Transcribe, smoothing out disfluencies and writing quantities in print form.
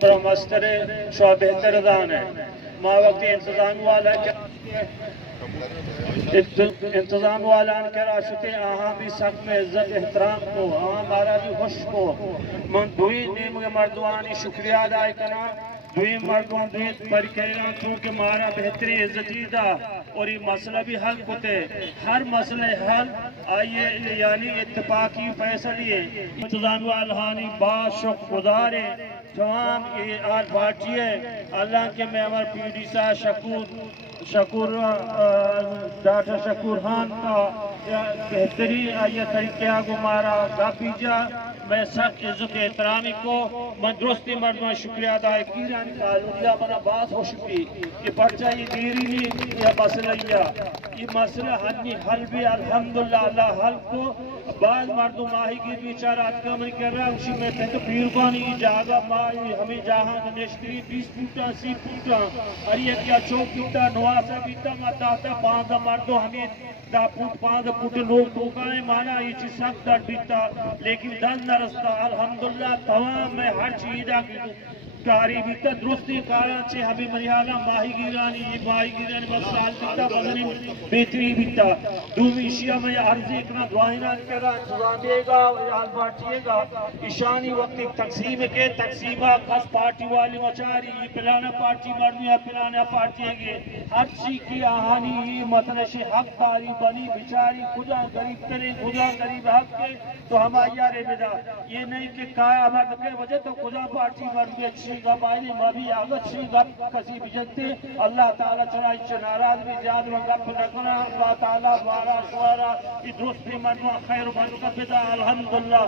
تو مستر شو بہتر دان ہے ما وقت انتظام والا انتظام والا کرا شتے آہاں بھی سخت میں عزت احترام کو آہاں مارا بھی خوش کو من دوئی نیم مردوانی شکریہ ادا کرنا دوئی مردوان دوئی پر کرنا چونکہ مارا بہتری عزتی دا اور یہ مسئلہ بھی حل ہوتے ہر مسئلہ حل آئیے یعنی اتفاقی فیصلے انتظام والہانی بعض شکر گزارے تمام یہ آر بھاٹی ہے اللہ کے محور پی ڈی سا شکور ڈاکٹر شکور خان کا بہترین آئیے طریقہ گمارا گاپی جا میں سخت عزت احترامی کو من درستی مردوں شکریہ ادا کیران کا بنا بات ہو شکی کہ پرچہ یہ دیری نہیں یہ مسئلہ یہ مسئلہ حل بھی الحمدللہ اللہ حل کو بعض مردوں ماہی گیر بیچارہ اتکامن کر رہا ہے اسی میں پہنکہ پیربانی جاگہ ماہی ہمیں جہاں نشتری 20 پوٹا 30 پوٹا اور یہ کیا 4 پوٹا 9 بیتا ماتا 5 مردوں ہمیں 5 پوٹے لوگ ٹوکائیں مانا یہ چیز سخت در بیتا لیکن دل نرستا الحمدللہ تمام میں ہر چیز کاری بیتا درستی کارا چھے ہمیں مریحالا ماہی گیرانی یہ ماہی گیرانی مقصال بیتا وزنی بہتری بیتا دومی شیعہ میں عرضی اکنا دعائنات کرا انتظام دے گا اور حال بارٹیے گا اشانی وقت ایک تقسیم کے تقسیمہ کس پارٹی والی مچاری یہ پلانا پارٹی مرنی ہے پلانا پارٹی ہے ہر چیز کی آہانی یہ مطلش حق داری بنی بچاری خدا غریب کرے خدا غریب حق کے تو ہم آئیارے بدا یہ نہیں کہ کایا مرد کے وجہ تو خدا پارٹی مرنی اچھی گا مائلی مابی آگت شی گا کسی بجتے اللہ تعالیٰ چنائی چھ ناراض بھی زیاد و گپ نکنا اللہ تعالیٰ بارا شوارا درستی منوع خیر و برکت بدا الحمدللہ